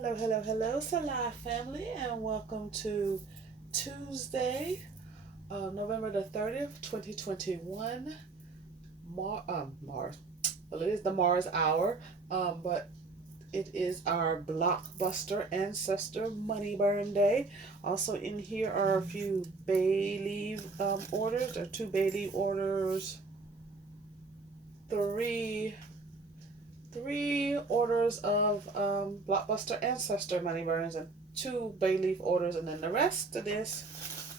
Hello, hello, hello, Salah family, and welcome to Tuesday, November the 30th, 2021. Mars. Well, it is the Mars hour, but it is our Blockbuster Ancestor Money Burn Day. Also, in here are a few bay leaf orders, or two bay leaf orders, three three orders of Blockbuster Ancestor money burns, and two bay leaf orders, and then the rest of this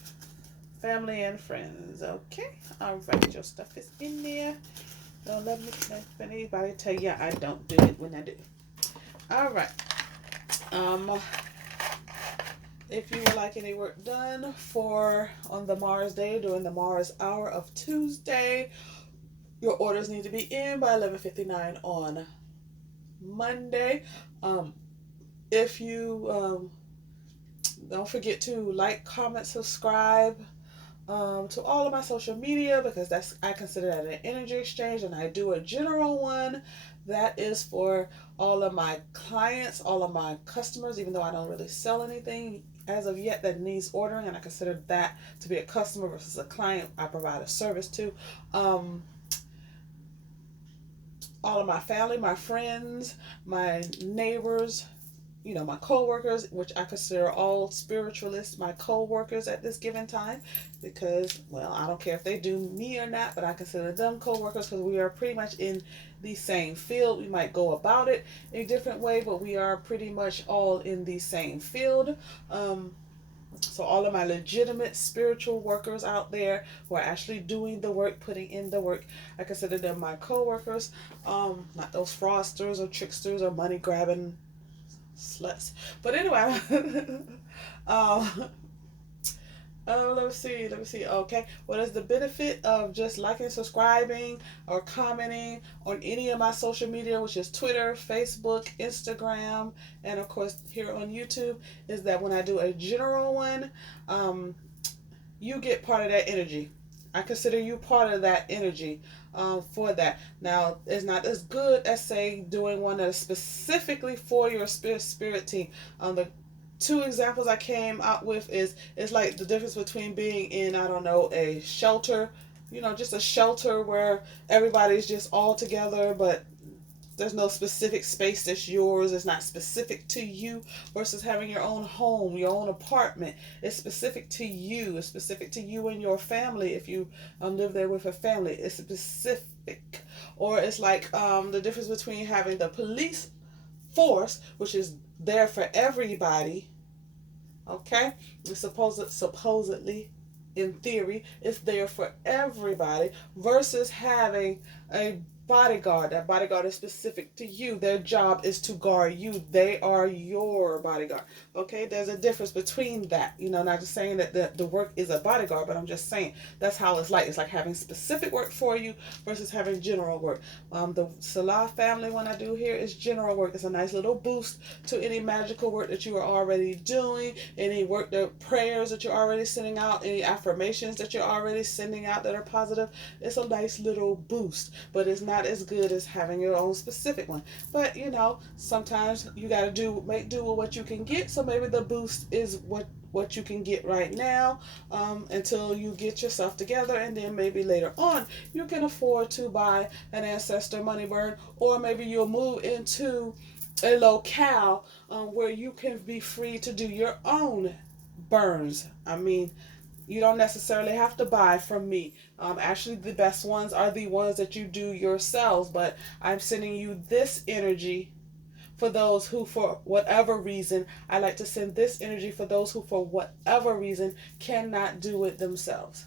family and friends. Okay, all right, your stuff is in there. Don't let me let anybody tell you I don't do it when I do. All right. Um, if you would like any work done for on the Mars day during the Mars hour of Tuesday, your orders need to be in by 11:59 on Monday. Um, if you don't forget to like, comment, subscribe to all of my social media, because that's, I consider that an energy exchange, and I do a general one that is for all of my clients, all of my customers, even though I don't really sell anything as of yet that needs ordering, and I consider that to be a customer versus a client I provide a service to. All of my family, my friends, my neighbors, my co-workers, which I consider all spiritualists, my co-workers at this given time, because, well, I don't care if they do me or not, but I consider them co-workers because we are pretty much in the same field. We might go about it a different way, but we are pretty much all in the same field. So all of my legitimate spiritual workers out there who are actually doing the work, putting in the work, I consider them my co-workers, not those fraudsters or tricksters or money grabbing sluts. But anyway, um, let me see. Okay, what is the benefit of just liking, subscribing, or commenting on any of my social media, which is Twitter, Facebook, Instagram, and of course here on YouTube, is that when I do a general one, um, you get part of that energy. I consider you part of that energy for that. Now, it's not as good as, say, doing one that is specifically for your spirit team. The two examples I came out with is, it's like the difference between being in, I don't know, a shelter, just a shelter where everybody's just all together, but there's no specific space that's yours. It's not specific to you, versus having your own home, your own apartment. It's specific to you. It's specific to you and your family. If you live there with a family, it's specific. Or it's like the difference between having the police force, which is there for everybody. Okay, it's supposedly, in theory, it's there for everybody, versus having a bodyguard. That bodyguard is specific to you. Their job is to guard you. They are your bodyguard. Okay, there's a difference between that. Not just saying that the work is a bodyguard, but I'm just saying that's how it's like. It's like having specific work for you versus having general work. The Salah family one I do here is general work. It's a nice little boost to any magical work that you are already doing, any work, the prayers that you're already sending out, any affirmations that you're already sending out that are positive. It's a nice little boost, but it's not as good as having your own specific one. But sometimes you got to make do with what you can get. So maybe the boost is what you can get right now, until you get yourself together, and then maybe later on you can afford to buy an Ancestor money burn, or maybe you'll move into a locale where you can be free to do your own burns. I mean, you don't necessarily have to buy from me. Actually, the best ones are the ones that you do yourselves, but I'm sending you this energy for those who, for whatever reason, I like to send this energy for those who, for whatever reason, cannot do it themselves.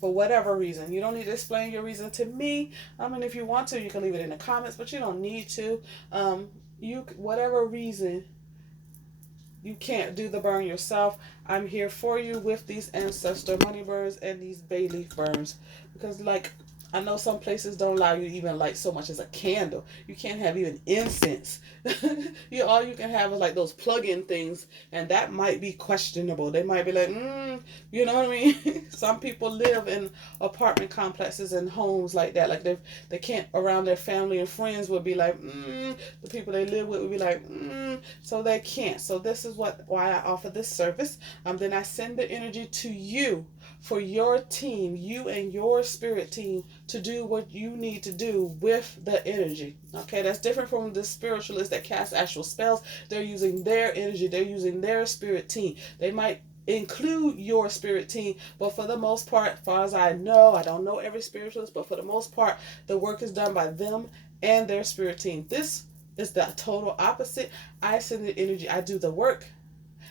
For whatever reason. You don't need to explain your reason to me. I mean, if you want to, you can leave it in the comments, but you don't need to. Whatever reason you can't do the burn yourself, I'm here for you with these Ancestor money burns and these bay leaf burns. Because, like I know some places don't allow you to even light so much as a candle. You can't have even incense. All you can have is like those plug-in things, and that might be questionable. They might be like, you know what I mean? Some people live in apartment complexes and homes like that. Like they can't around their family and friends would be like, the people they live with would be like, so they can't. So this is why I offer this service. Then I send the energy to you for your team, you and your spirit team, to do what you need to do with the energy. Okay, that's different from the spiritualists that cast actual spells. They're using their energy, they're using their spirit team. They might include your spirit team, but for the most part, as far as I know, I don't know every spiritualist, but for the most part, the work is done by them and their spirit team. This is the total opposite. I send the energy, I do the work,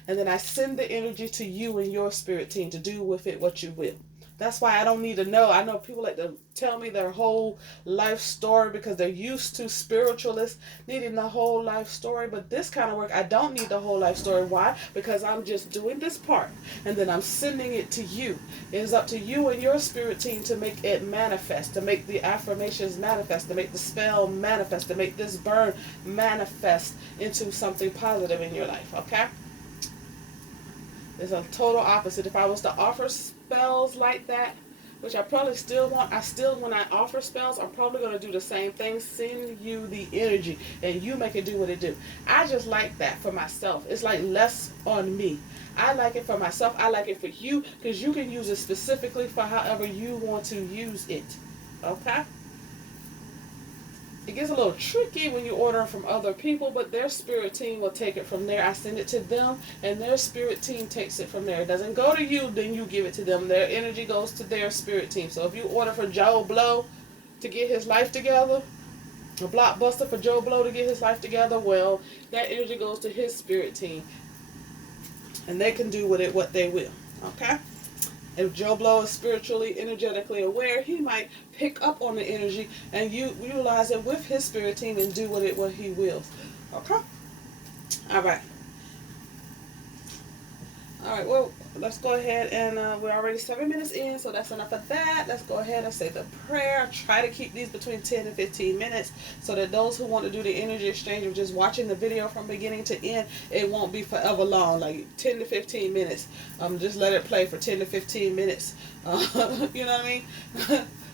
and then I send the energy to you and your spirit team to do with it what you will. That's why I don't need to know. I know people like to tell me their whole life story because they're used to spiritualists needing the whole life story. But this kind of work, I don't need the whole life story. Why? Because I'm just doing this part and then I'm sending it to you. It is up to you and your spirit team to make it manifest, to make the affirmations manifest, to make the spell manifest, to make this burn manifest into something positive in your life. Okay? It's a total opposite. If I was to offer spells like that, which I probably still want, when I offer spells, I'm probably going to do the same thing, send you the energy, and you make it do what it do. I just like that for myself. It's like less on me. I like it for myself. I like it for you, because you can use it specifically for however you want to use it. Okay? It gets a little tricky when you order from other people, but their spirit team will take it from there. I send it to them, and their spirit team takes it from there. It doesn't go to you, then you give it to them. Their energy goes to their spirit team. So if you order for Joe Blow to get his life together, a Blockbuster for Joe Blow to get his life together, well, that energy goes to his spirit team, and they can do with it what they will. Okay? If Joe Blow is spiritually, energetically aware, he might pick up on the energy and utilize it with his spirit team and do what he wills. Okay? All right. All right, well, let's go ahead and we're already 7 minutes in, so that's enough of that. Let's go ahead and say the prayer. I try to keep these between 10 and 15 minutes so that those who want to do the energy exchange of just watching the video from beginning to end, it won't be forever long, like 10 to 15 minutes. Just let it play for 10 to 15 minutes. You know what I mean?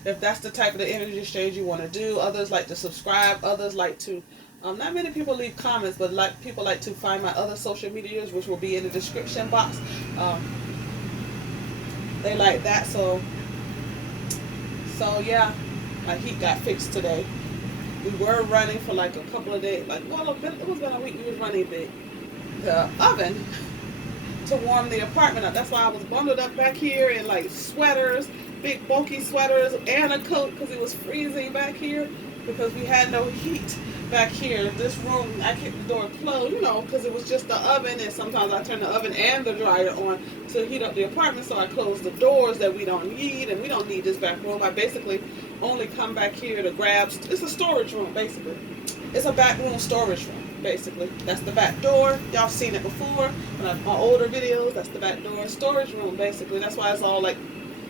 If that's the type of the energy exchange you want to do. Others like to subscribe. Others like to not many people leave comments, but people like to find my other social medias, which will be in the description box. They like that, so yeah, my heat got fixed today. We were running for like a couple of days, it was been a week. We was running the oven to warm the apartment up. That's why I was bundled up back here in like sweaters, big bulky sweaters, and a coat because it was freezing back here because we had no heat back here. This room, I kept the door closed, because it was just the oven, and sometimes I turn the oven and the dryer on to heat up the apartment, so I closed the doors that we don't need, and we don't need this back room. I basically only come back here to grab, it's a storage room, basically. It's a back room storage room, basically. That's the back door. Y'all seen it before, my older videos, that's the back door. Storage room, basically. That's why it's all like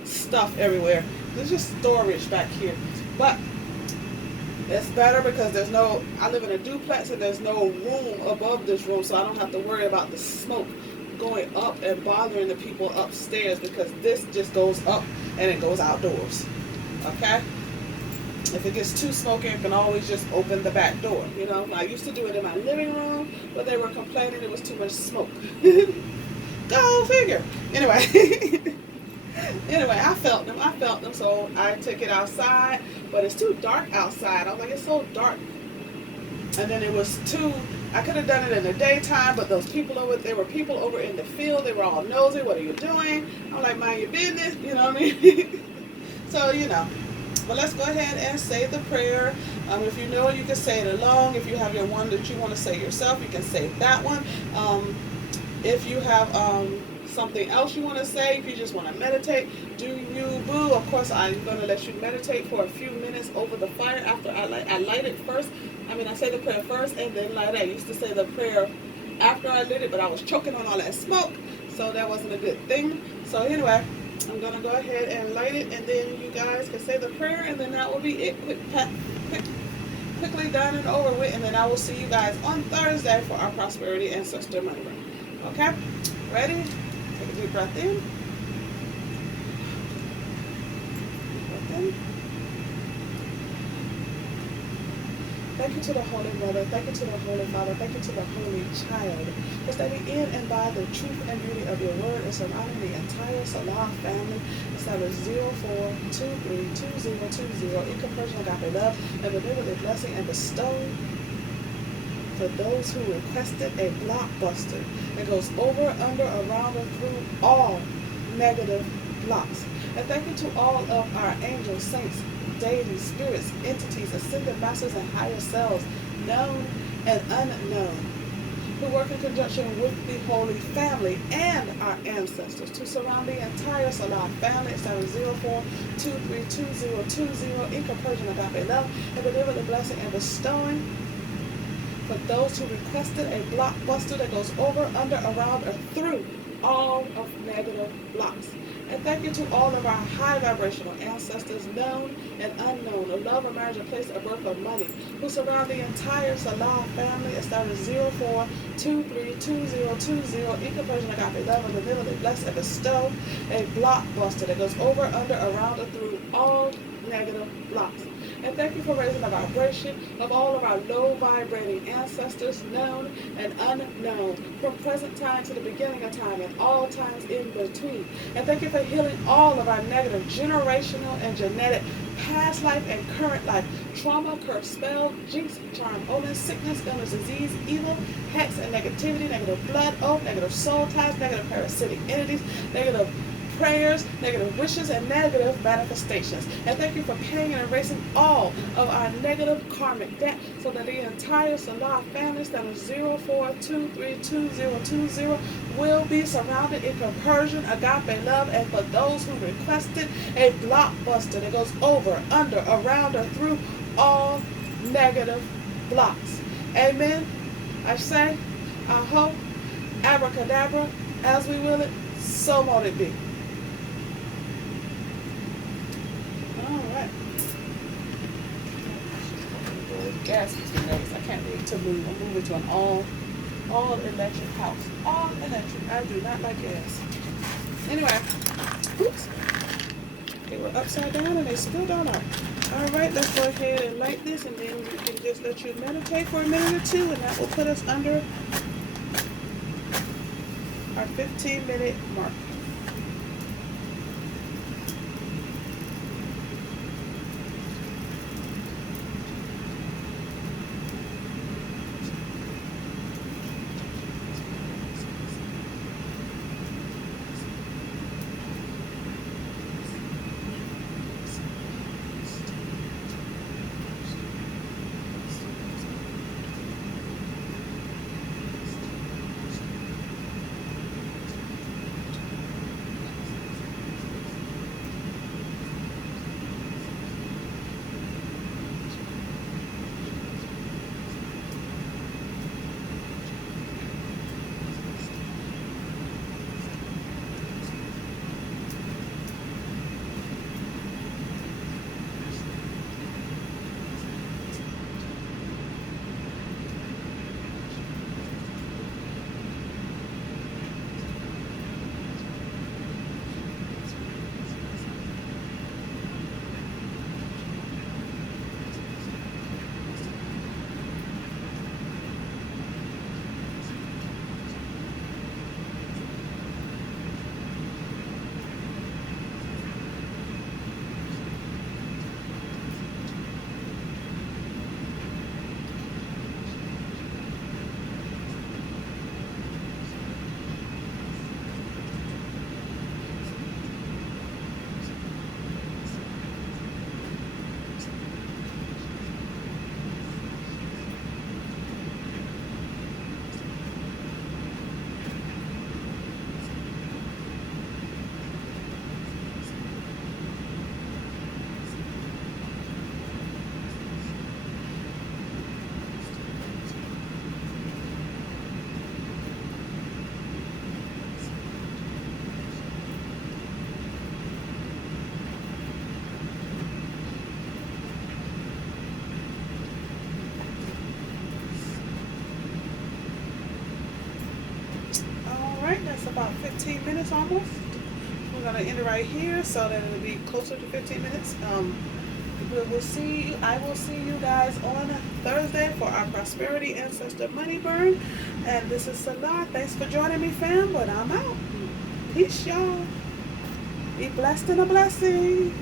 stuff everywhere. There's just storage back here. But it's better because I live in a duplex and there's no room above this room, so I don't have to worry about the smoke going up and bothering the people upstairs, because this just goes up and it goes outdoors. Okay? If it gets too smoky, I can always just open the back door. I used to do it in my living room, but they were complaining it was too much smoke. Go figure. Anyway, I felt them, so I took it outside, but it's too dark outside. I was like, it's so dark. And then it was I could have done it in the daytime, but those people there were people over in the field, they were all nosy, what are you doing? I'm like, mind your business, you know what I mean? So, but let's go ahead and say the prayer. If you know it, you can say it along. If you have your one that you want to say yourself, you can say that one. If you have something else you want to say, if you just want to meditate, do you, boo. Of course, I'm going to let you meditate for a few minutes over the fire after I light it first. I say the prayer first and then light it. I used to say the prayer after I lit it, but I was choking on all that smoke, so that wasn't a good thing. So anyway, I'm going to go ahead and light it, and then you guys can say the prayer, and then that will be it. Quickly done and over with, and then I will see you guys on Thursday for our Prosperity Ancestor Money Room. Okay? Ready? Take a deep breath in. Breath in. Thank you to the Holy Mother. Thank you to the Holy Father. Thank you to the Holy Child for standing in and by the truth and beauty of your word and surrounding the entire Salah family. Establish 04232020 in conversion agape love and deliver a blessing and bestow for those who requested a blockbuster that goes over, under, around, and through all negative blocks. And thank you to all of our angels, saints, deities, spirits, entities, ascended masters, and higher selves, known and unknown, who work in conjunction with the Holy Family and our ancestors to surround the entire Salah family at 704232020 in conversion agape love and deliver the blessing and bestowing for those who requested a blockbuster that goes over, under, around, or through all of negative blocks. And thank you to all of our high vibrational ancestors, known and unknown, of love, of marriage, and place of birth of money, who surround the entire Salah family at starting 04232020 in conversion agape love and deliver the bless and bestow a blockbuster that goes over, under, around, or through all negative blocks. And thank you for raising the vibration of all of our low vibrating ancestors, known and unknown, from present time to the beginning of time and all times in between. And thank you for healing all of our negative generational and genetic past life and current life trauma, curse, spell, jinx, charm, omen, sickness, illness, disease, evil, hex, and negativity, negative blood, oath, negative soul ties, negative parasitic entities, negative prayers, negative wishes, and negative manifestations. And thank you for paying and erasing all of our negative karmic debt so that the entire Salah family, standing 04232020, will be surrounded in conversion, agape love, and for those who requested a blockbuster that goes over, under, around, or through all negative blocks. Amen. I say, I hope, abracadabra, as we will it, so mote it be. Alright. Gas is next. I can't wait to move. I'm moving to an all electric house. All electric. I do not like gas. Anyway. Oops. They were upside down and they still don't know. Alright, let's go ahead and light this, and then we can just let you meditate for a minute or two, and that will put us under our 15-minute mark. about 15 minutes almost. We're gonna end it right here so that it'll be closer to 15 minutes. We'll see you. I will see you guys on Thursday for our Prosperity Ancestor Money Burn. And this is Salah. Thanks for joining me, fam. But I'm out. Peace, y'all. Be blessed and a blessing.